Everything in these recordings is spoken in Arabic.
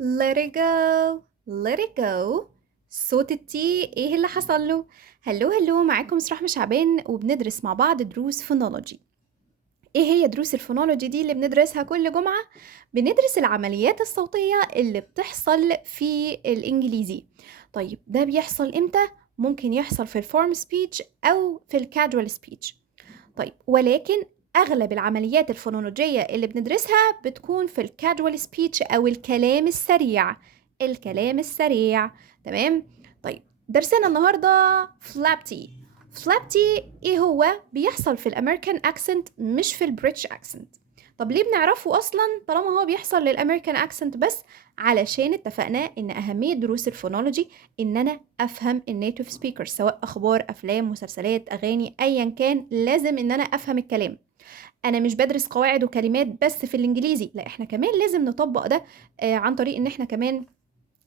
let it go let it go. صوت التي ايه اللي حصل له؟ هلو معاكم مس رحمة شعبان وبندرس مع بعض دروس فونولوجي. ايه هي دروس الفونولوجي دي اللي بندرسها كل جمعة؟ بندرس العمليات الصوتية اللي بتحصل في الإنجليزي. طيب ده بيحصل امتى؟ ممكن يحصل في الفورم سبيتش أو في الكاجوال سبيتش. طيب ولكن أغلب العمليات الفونولوجية اللي بندرسها بتكون في الكاجوال سبيتش أو الكلام السريع. الكلام السريع. تمام. طيب درسنا النهاردة فلابتي. فلابتي ايه هو؟ بيحصل في الامريكان اكسنت مش في البريتش اكسنت. طب ليه بنعرفه اصلا طالما هو بيحصل للامريكان اكسنت بس؟ علشان اتفقنا ان اهمية دروس الفونولوجي ان انا افهم النيتيف سبيكرز، سواء اخبار، افلام، مسلسلات، اغاني، ايا كان لازم ان انا افهم الكلام. انا مش بدرس قواعد وكلمات بس في الانجليزي، لا احنا كمان لازم نطبق ده عن طريق ان احنا كمان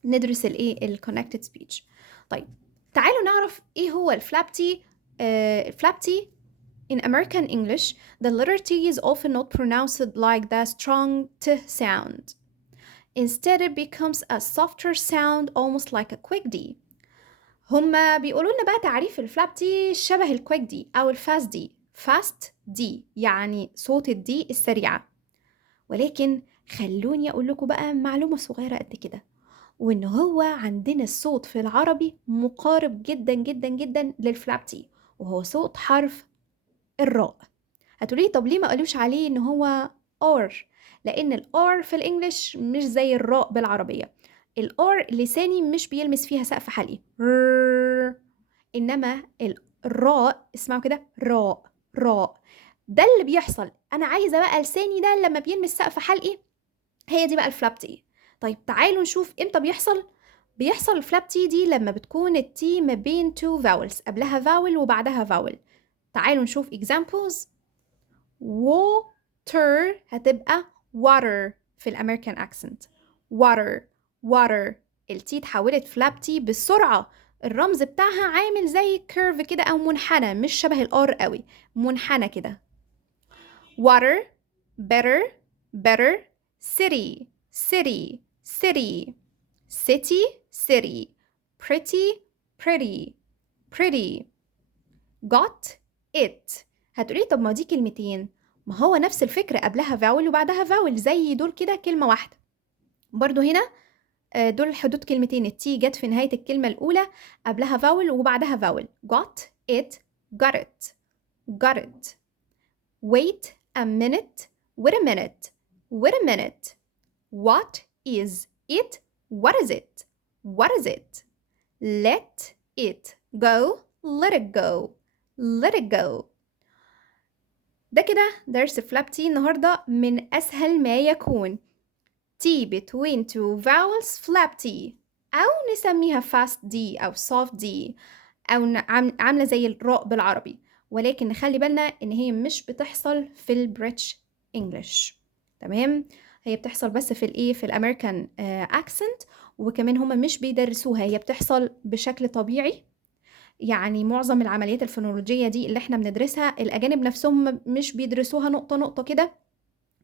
ندرس الايه الكونكتد سبيتش. طيب تعالوا نعرف ايه هو الفلابتي. الفلابتي in American English the letter T is often not pronounced like the strong T sound. Instead it becomes a softer sound almost like a quick D. هما بيقولوا لنا بقى تعريف الفلابتي شبه الكويك دي او الفاست دي. فاست دي يعني صوت الدي السريعة. ولكن خلوني اقول لكم بقى معلومة صغيرة قد كده، وإن هو عندنا الصوت في العربي مقارب جدا جدا جدا للفلابتي، وهو صوت حرف الراء. هتقولي طب ليه ما قالوش عليه إن هو R؟ لأن الR في الإنجليش مش زي الراء بالعربية. الR لساني مش بيلمس فيها سقف حلقي، إنما الراء اسمعوا كده، راء راء. ده اللي بيحصل، أنا عايزة بقى لساني ده لما بيلمس سقف حلقي، هي دي بقى الفلابتي. طيب تعالوا نشوف امتى بيحصل الفلابتي دي لما بتكون التي ما بين two vowels، قبلها vowel وبعدها vowel. تعالوا نشوف examples. water هتبقى water في الامريكان accent. water water. التي اتحولت فلابتي بسرعة، الرمز بتاعها عامل زي كيرف كده او منحنى، مش شبه الار قوي، منحنى كده. water better better. city city city. city city. pretty pretty pretty. got it. هتقولي طب ما دي كلمتين، ما هو نفس الفكرة، قبلها فاول وبعدها فاول، زي دول كده كلمة واحدة. برضو هنا دول حدود كلمتين، التي جت في نهاية الكلمة الأولى، قبلها فاول وبعدها فاول. got it got it got it. wait a minute wait a minute wait a minute. what is it what is it what is it. let it go let it go let it go. ده كده درس فلابتي النهاردة من أسهل ما يكون. T between two vowels flapty، أو نسميها fast D أو soft D، أو عاملة زي الراء بالعربي، ولكن نخلي بالنا إن هي مش بتحصل في البريتش إنجلش. تمام؟ هي بتحصل بس في الإيه، في الأمريكان أكسنت، وكمان هما مش بيدرسوها، هي بتحصل بشكل طبيعي. يعني معظم العمليات الفونولوجية دي اللي احنا بندرسها الأجانب نفسهم مش بيدرسوها نقطة نقطة كده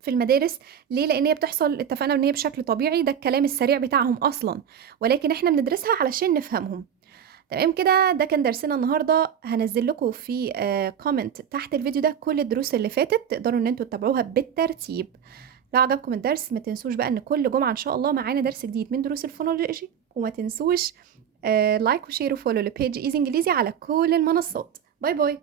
في المدارس. ليه؟ لأن هي بتحصل، اتفقنا إن هي بشكل طبيعي، ده الكلام السريع بتاعهم أصلا، ولكن احنا بندرسها علشان نفهمهم. تمام كده، ده كان درسنا النهاردة. هنزل لكم في كومنت تحت الفيديو ده كل الدروس اللي فاتت، تقدروا ان انتوا تتابعوها بالترتيب. لو عجبكم الدرس ما تنسوش بقى ان كل جمعة ان شاء الله معانا درس جديد من دروس الفونولوجي، وما تنسوش لايك وشير وفولو لبيج ايزي انجليزي على كل المنصات. باي باي.